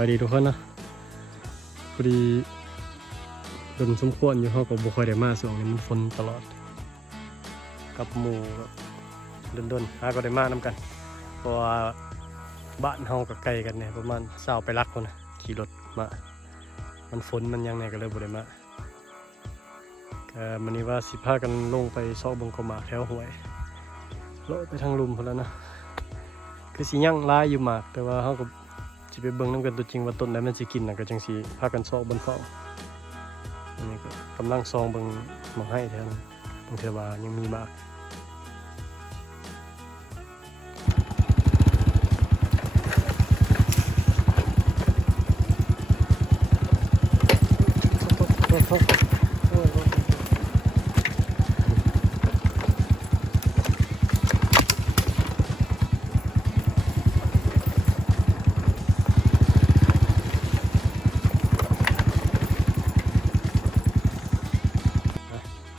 บายดีทุกคนนะพอดีโดนสมควรอยู่เขาก็บ่ค่อยได้มาส่วงนี้มันฝนตลอดกับหมู่ดนหาก็ได้มานำกันเพราะว่าบ้านเฮากับไกลกันเนี่ยประมาณ20ไปลักคนนะขี่รถมามันฝนมันยังไงก็เลยบ่ได้มามื้อนี้ว่าสิพากันลงไปซอกเบิ่งกะหมากแถวห้วยเลาะไปทางลุมพุ่นแล้วนะคือสิยังหลายอยู่หมากแต่ว่าเฮาก็สิไปเบิ่งนำกันตัวจริงว่าต้นใดมันสิกินน่ะก็จังสิพากันซอกบนเฝ้าอันนี้ก็กำลังซองเบิ่งหมากให้แถวนั้นบางเทื่อว่ายังมีหมาก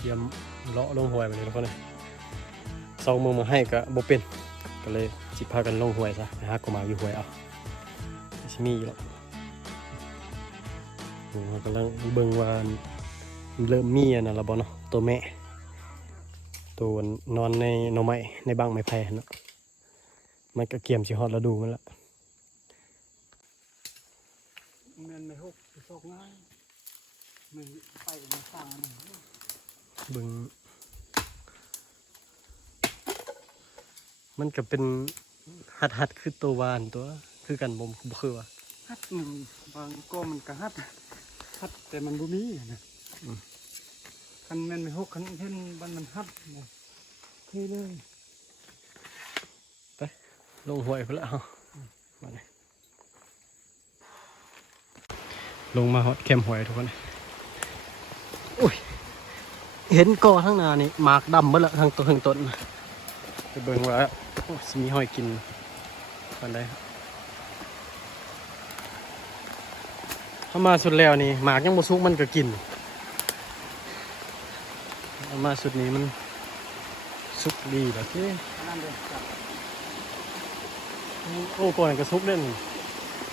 เตรียมเลาะลงห้วยไปเลยทุกคนเลยซองมือมาให้ก็บ่เป็นก็เลยสิพากันลงห้วยซะไปหากะหมากอยู่ห้วยเอาสิมีอยู่หรอกกำลังเบิ่งว่าเริ่มมีอันนั้นแล้วบ่เนาะตัวแม่ตัวนอนในหน่อไม้ในบ้างไม้ไผ่เนาะมันก็เกี่ยมสิฮอดฤดูมันละมันไม่ฮกซอกง่ายมันไปมันสร้างเบิ่งมันก็เป็นหัดคือตัววานตัวคือกันบ่คือว่าฮัดมันบางก็มันก็ฮัดแต่มันบ่มีนะคันแม่นไม่ฮกคันเห็นมันฮัดนะคือเลยไปลงห้วยพุ่นละเฮามาเลยลงมาฮอดแคมป์ห้วยทุกคนอุ้ยเห็นกอทั้งนานี่หมากดำเบิดละทางต้นไปเบิ่งว่าสิมีห้อยกินปานใดถ้ามาสุดแล้วนี่หมากยังบ่สุกมันก็กินมาสุดนี้มันสุกดีแบบนี้โอ้ก่อนก็สุกเล่น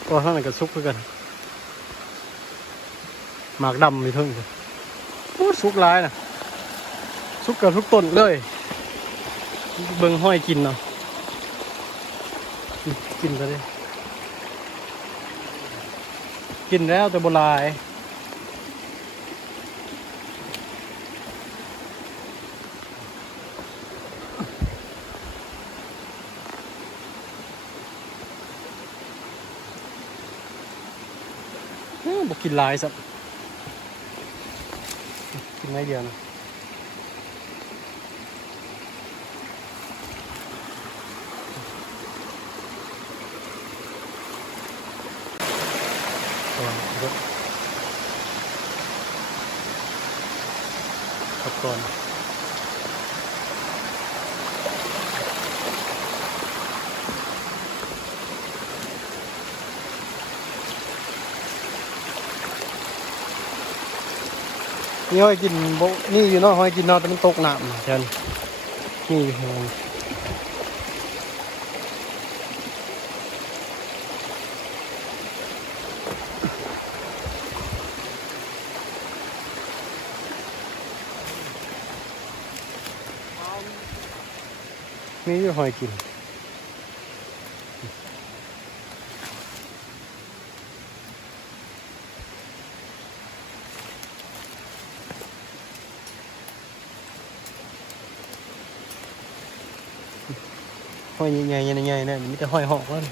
ก่อนข้างนั้นก็สุกคือกันหมากดำมีเท่านี้โอ้สุกร้ายนะสุกกับทุกต้นเลยเบิ่งห้อยกินเนาะกินซะดิกินแล้วแต่โบราณบอกกินหลายสักกินไม่เดียวนะขับก่อนนี่ห้อยกินโบนี่อยู่เนาะห้อยกินเนาะแต่มันตกหนามเช่นนี่นี่อยู่ห้อยกินห้อยใหญ่ๆใหญ่ๆเนี่ยมีแต่ห้อยหอกเลย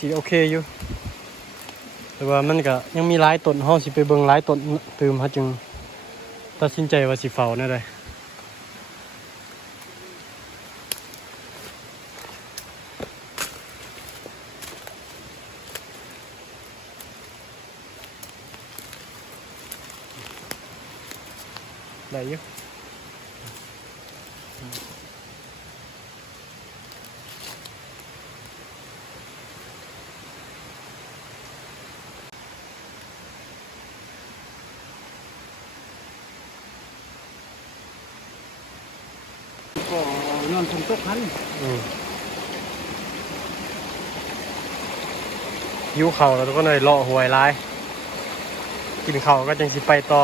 สีโอเคอยู่แต่ว่ามันก็ยังมีหลายต้นห้องสิไปเบิ่งหลายต้นตื่มเขาจึงตัดสินใจว่าสิเฝ้าแน่เลยได้อยู่ ก็นอนฝนตกพัน หิวเข่าวแล้วก็เลยเลาะหวยร้ายกินเข่าวก็จังสิไปต่อ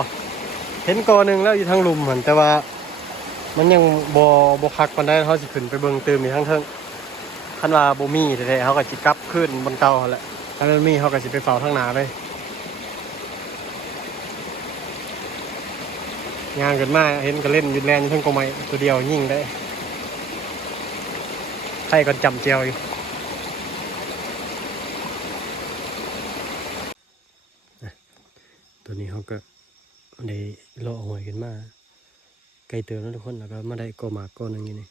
เห็นกอหนึ่งแล้วอยู่ทางลุมเหมือนแต่ว่ามันยังบ่คักปานใดเขาสิขึ้นไปเบิ่งเติมอีกทั้งเทิงคันว่าบ่มีแท้ๆเขาก็สิกลับขึ้นบนเก่าหั่นแหละถ้ามันมีเขาก็สิไปเฝ้าทางหน้าเลยงานกันมาเห็นก็เล่นอยู่แลนอยู่ทั้งกอไม้ตัวเดียวยิงได้ใครก็จำเจียวอยู่ตัวนี้เขาก็ได้เลาะหวยกันมาไกลเติมแล้วทุกคนแล้วก็มาได้กอหมากกอหนึงอยู่นี่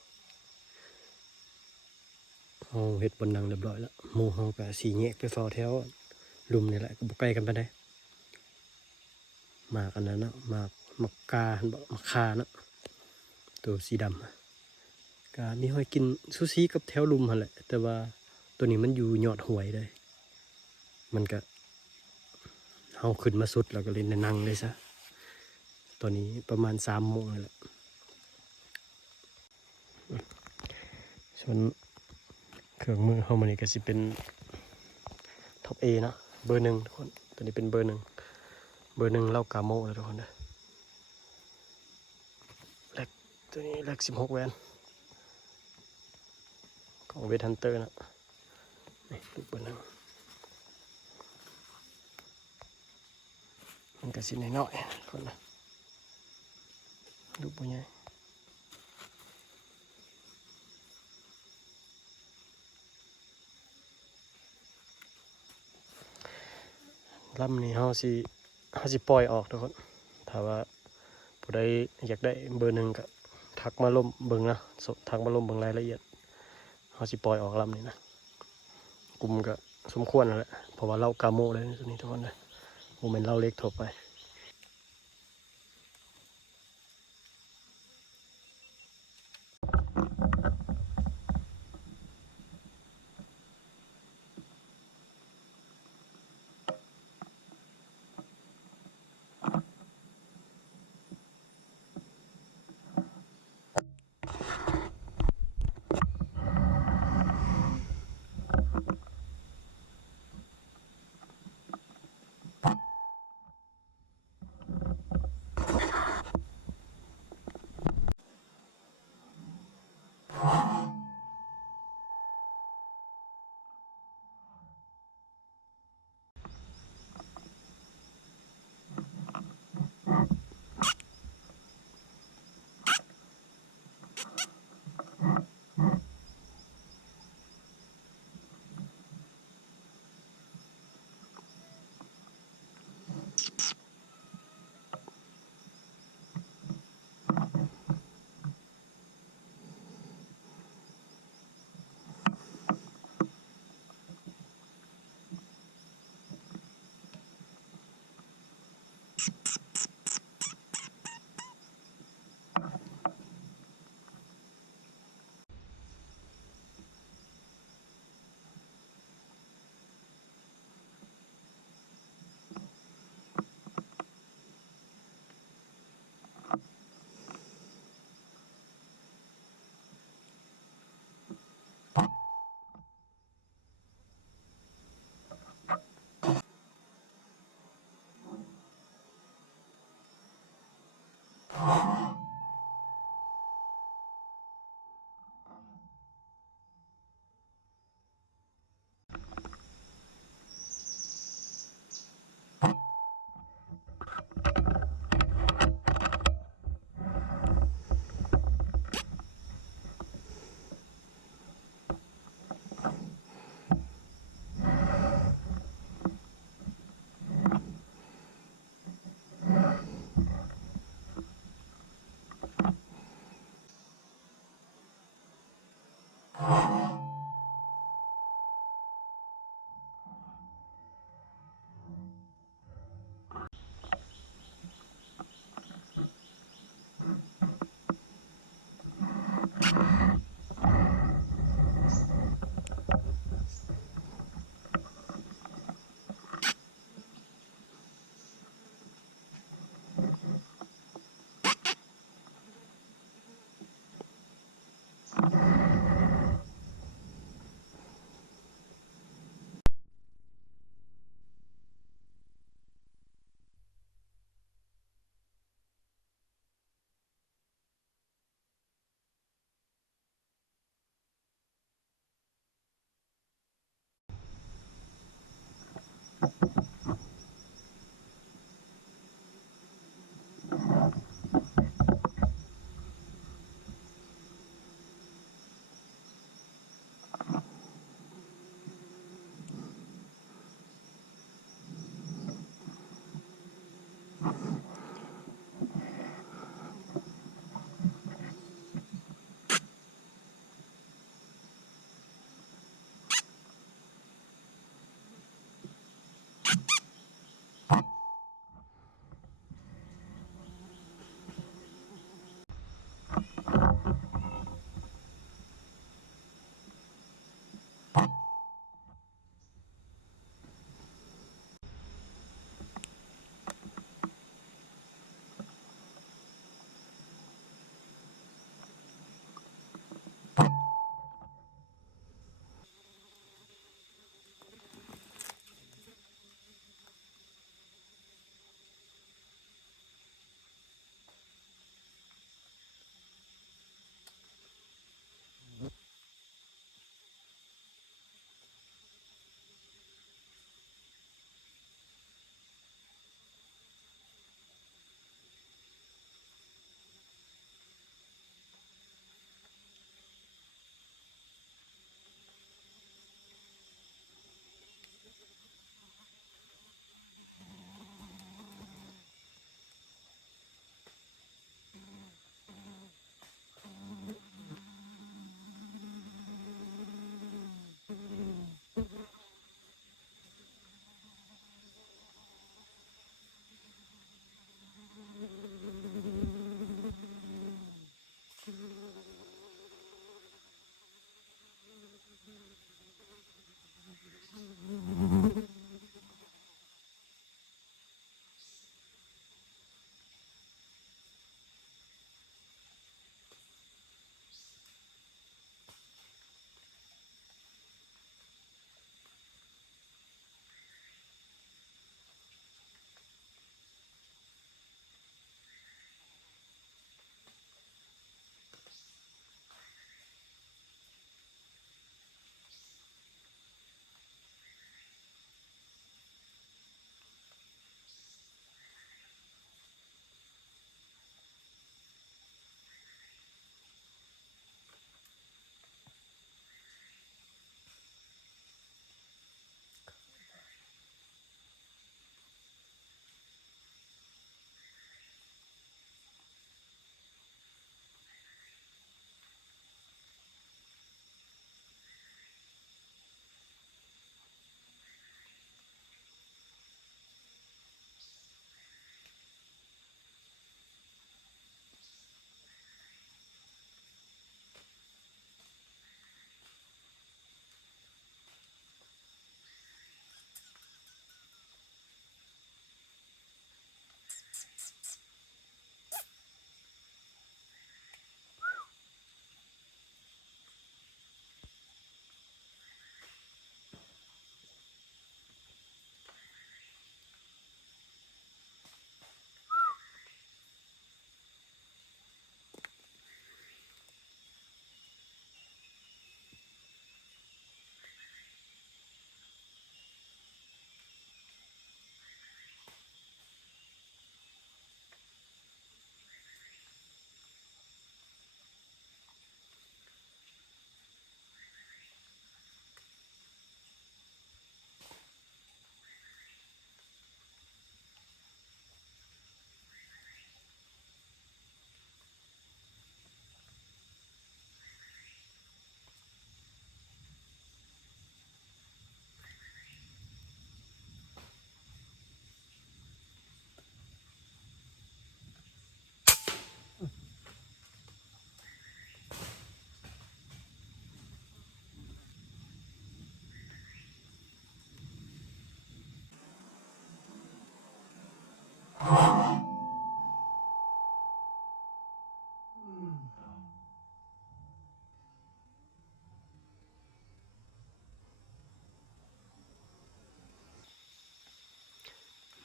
เอาเห็ดบนดังเรียบร้อยแล้วหมู่เฮาก็สีแยกไปเฝ้าแถวลุมนี่แหละก็บ่ไกลกันปานใดหมากอันนั้นเนาะหมากมักกาหั่นบ่มักคาเนาะตัวสีดำก็มีห้อยกินซูซีกับแถวลุมหั่นแหละแต่ว่าตัวนี้มันอยู่ยอดหวยเลยมันก็เฮาขึ้นมาสุดแล้วก็เลยนั่งเลยซะตอนนี้ประมาณ3 โมงแล้วแหละส่วนเครื่องมือเฮามันนี่ก็สิเป็นท็อป A นะเบอร์ 1ทุกคนตัวนี้เป็นเบอร์ 1เล่ากาโมเลยทุกคนนะแลกตัวนี้แลก16 แวนของเวทฮันเตอร์นะนี่ลูกเบอร์ 1มันก็สิน้อยๆทุกคนนะลูกบ่ใหญ่ลำนี้เฮาสิปล่อยออกทุกคนถ้าว่าผู้ใดอยากได้เบอร์ 1ก็ทักมาลมเบิ่งนะทักมาลมเบิ่งรายละเอียดเฮาสิปล่อยออกลำนี้นะกลุ่มก็สมควรแล้วแหละเพราะว่าเรากาโมเลยตัวนี้ทุกคนนะโมเมนต์เราเล็กทั่วไป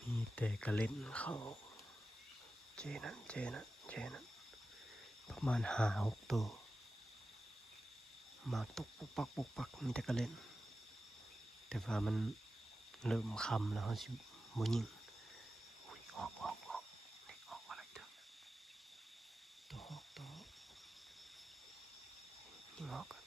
มีแต่กระเล่นเขาเจนั่นเจนั่นเจนั่นประมาณ5-6 ตัวมาตกปุกปักปุกปักมีแต่กระเล่นแต่ว่ามันเริ่มค่ำแล้วเฮาสิบ่ยิงออกนี่ออกอะไรเด้อตัวออกตัวยิงออกกัน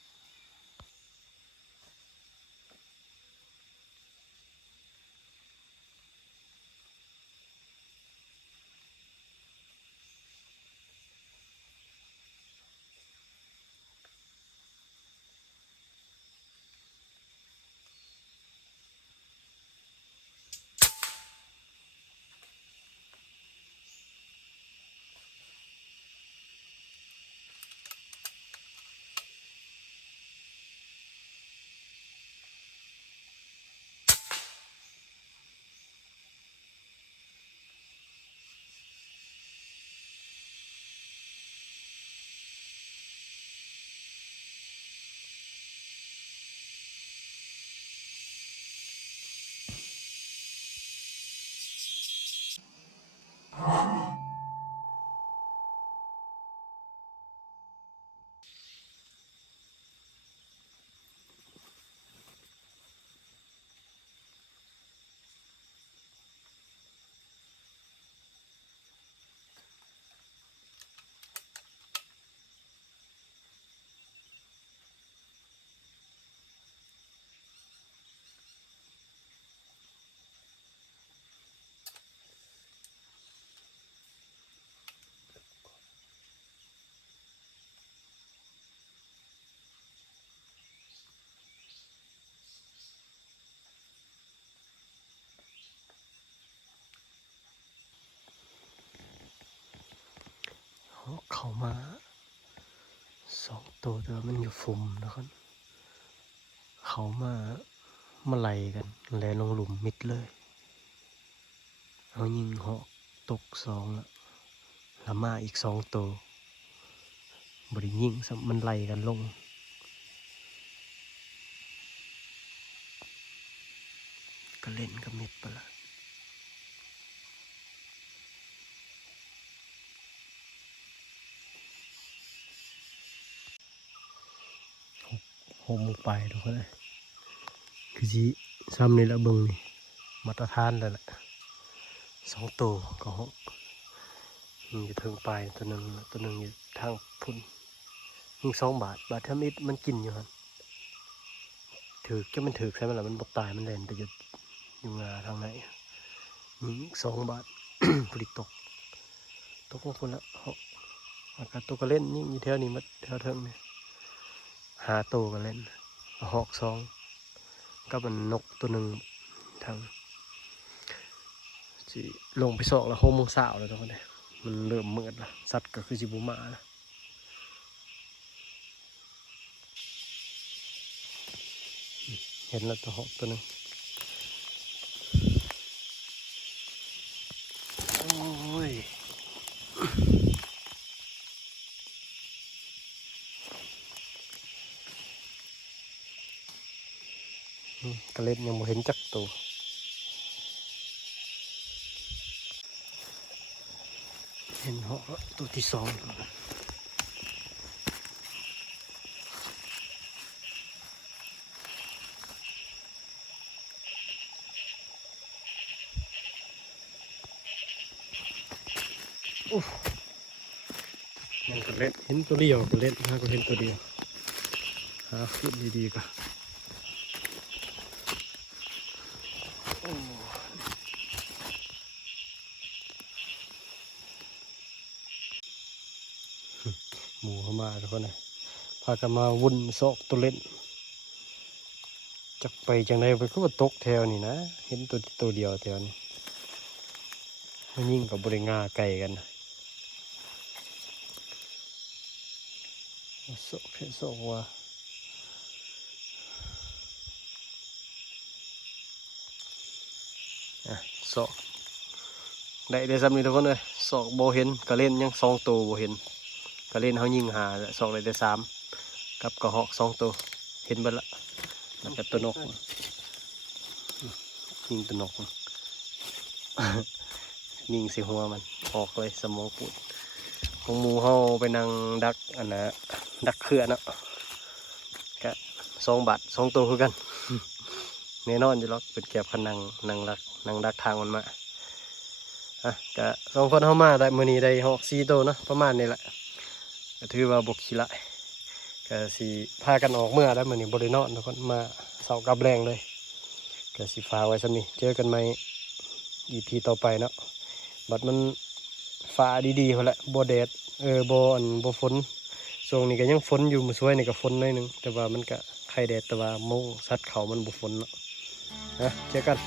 เข้ามาสองตัวแต่ว่ามันอยู่ฟุมนะครับ เขามาไล่กันแลลงหลุมมิดเลยเอายิงหอกตกสองแล้วมาอีก2 ตัวบริยิงซ้ำมันไล่กันลงก็เล่นกับมิดไปละโหมไปทุกคนเลยคือจีซ้ำนี่ละเบึงนี่มาตรฐานแล้วแหละ2 ตัวก็หกมันอยู่ถึงปลายตัวหนึ่งอยู่ทางพุ่นยิง2 บาททำอิดมันกินอยู่ครับถือแค่มันถือใช่ไหมล่ะมันบดตายมันเล่นแต่อยู่งาทางไหนยิง2 บาท ผลิตตกลงคนละอากาศตัวก็เล่นยิงอยู่แถวนี้มาแถวเทิงเนี่ยหาตัวก็เล่นหอก2ก็มันนกตัวหนึ่งทางสิลงไปสอกแล้ว6 โมงเช้าแล้วทุกคนเลยมันเริ่มมืดแล้วสัตว์ก็คือสิบุมาแล้วเห็นแล้วตัวหอกตัวหนึ่งโอ้ยกระเล่นยังไม่เห็นจักตัวเห็นหอกตัวที่2มันก็เล่นเห็นตัวเดียวก็เล่นหาก็เห็นตัวเดียวหาขึ้นดีๆก็หมูเข้ามาทุกคนเลยพากันมาวุ่นซอกตัวเล่นจักไปจังไดไปก็ว่าตกแถวนี่นะเห็นตัวเดียวแถวนี้มันยิ่งกับบริงาไก่กันนะโซกเพชรโซกว่าโซกได้ซ้ำนี่ทุกคนเลยโซกโบเห็นก็เล่นยัง2 ตัวโบเห็นก็เล่นเขายิงหาโซกได้3กับกระหอก2 ตัวเห็นบ้ละแล้วก็ตัวนกยิงตัวนก ยิงใส่หัวมันออกเลยสมองปูดของหมูเขาไปนั่งดักอันนะดักเครือเนาะก็2 บาท2 ตัวคือกัน แน่นอนจะล็อกเป็นแก็บคันนั่งดักทางมันมาก็2 คนเข้ามาได้มื้อนี้ได้หอก4 ตัวเนาะประมาณนี้แหละก็ถือว่าบกขี้ละก็สิพากันออกเมื่อได้มื้อนี้บ่ได้นอนทุกคนมาเสาร์กับแรงเลยก็สิฝากไว้ซั่นนี้เจอกันใหม่ EP ต่อไปเนาะบัดมันฟ้าดีๆพอละบ่แดดบ่ฝนช่วงนี้ก็ยังฝนอยู่มื้อสวยนี่ก็ฝนหน่อยนึงแต่ว่ามันก็ไข่แดดแต่ว่าโมงสัตว์เขามันบ่ฝนเนาะเจอกัน